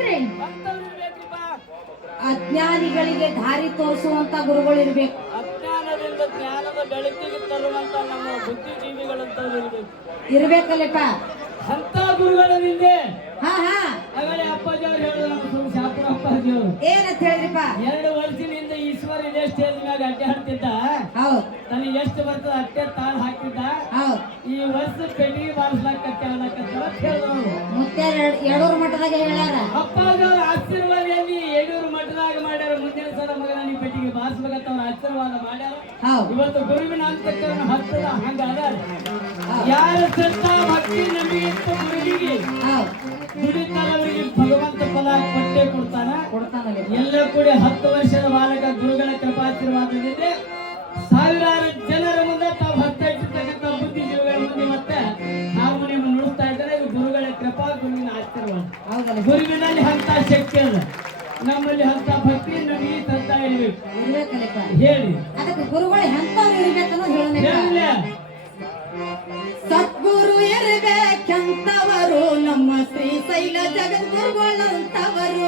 ಬೇಕ್ರಿ ಅಜ್ಞಾನಿಗಳಿಗೆ ದಾರಿ ತೋರಿಸುವಂತ ಗುರುಗಳು ಇರ್ಬೇಕು. ಅಜ್ಞಾನದಿಂದ ಜ್ಞಾನದ ಬೆಳಕಿಗೆ ತರುವಂತ ನಮ್ಮ ಬುದ್ಧಿಜೀವಿಗಳಂತ ಇರ್ಬೇಕಲ್ಲಪ್ಪ. ಅಂತ ಗುರುಗಳ ನಿಂದೆ. ಹಾ ಹಾ. ಆಗಲೇ ಅಪ್ಪಾಜಿ ಅವರು ಹೇಳಿದ್ರು ಶಾಪುರ ಅಪ್ಪಾಜಿ ಅವರು ಏನಂತ ಹೇಳಿದ್ರಿಪ್ಪ? ಎರಡು ಈಶ್ವರ ಇದೇ ಸ್ಟೇಜ್ ಮ್ಯಾಗ ಅಡ್ಡಾಡ್ತಿದ್ದ ನನಗೆ ಎಷ್ಟು ಬರ್ತದ ಅಟ್ಟೆ ತಾಳ ಹಾಕಿದ್ದ ಈ ವರ್ಷ ಪೆಟ್ಟಿಗೆ ಬಾರಿಸ್ಲಾಕತ್ತೆ ಅನ್ನಕತ್ತೆ ಅಂತ ಹೇಳಿದ್ರು ಮುತ್ಯ ಎರಡೂರು ಮಠದಾಗ ಹೇಳ್ಯಾರ. ಅಪ್ಪಾಜಿ ಅವ್ರ ಆಶೀರ್ವಾದದಲ್ಲಿ ಯಡಿಯೂರು ಮಠದಾಗ ಮಾಡ್ಯಾರ. ಮುಂದಿನ ಸಲ ಮಗ ನನಗೆ ಪೆಟ್ಟಿಗೆ ಬಾರಿಸ್ಬೇಕಂತ ಅವ್ರ ಆಶೀರ್ವಾದ ಮಾಡ್ಯಾರ. ಇವತ್ತು ಗುರುವಿನ ಅಂತಕ್ಕವನ್ನ ಹತ್ತದ ಹಂಗ ಅದಾರ ಯಾರ ಸತ್ತ ಭಕ್ತಿ ನಂಬಿಕೆ ಗುರುವಿಗೆ? ಹೌದ್. ದುಡಿತಾರ ಅವರಿಗೆ ಭಗವಂತ ಫಲ ಕೊಟ್ಟೆ ಕೊಡ್ತಾನ. ಕೊಡ್ತಾನ ಎಲ್ಲ ಕೂಡಿ ಹತ್ತು ವರ್ಷದ ಬಾಲಕ ಗುರುಗಳ ಕೃಪಾಶೀರ್ವಾದದಿಂದ ಸಾವಿರಾರು ಜನರ ಮುಂದೆ ತಾವು ಭಕ್ತ ಇಟ್ಟಿರ್ತಕ್ಕಂಥ ಬುದ್ಧಿಜೀವಿಗಳ ಮುಂದೆ ಮತ್ತೆ ಹಾರ್ಮೋನಿಯಂ ನುಡಿಸ್ತಾ ಇದ್ದಾರೆ ಇದು ಗುರುಗಳ ಕೃಪಾ ಗುರುವಿನ ಆಶೀರ್ವಾದ. ಹೌದಲ್ಲ. ಗುರುವಿನಲ್ಲಿ ಅಂತ ಶಕ್ತಿ ಅಲ್ಲ ನಮ್ಮಲ್ಲಿ ಅಂತ ಭಕ್ತಿ ನಮಗೆ ತಂತ ಇರ್ಬೇಕು. ಹೇಳಿ. ಅದಕ್ಕೆ ಗುರುಗಳು ಎಂತವ್ರು ಇರ್ಬೇಕನ್ನೋದು ಹೇಳೋಣ ಹೇಳ. ಸದ್ಗುರು ಇರಬೇಕೆಂತವರು ನಮ್ಮ ಶ್ರೀ ಶೈಲ ಜಗದ್ಗುರುಗಳಂತವರು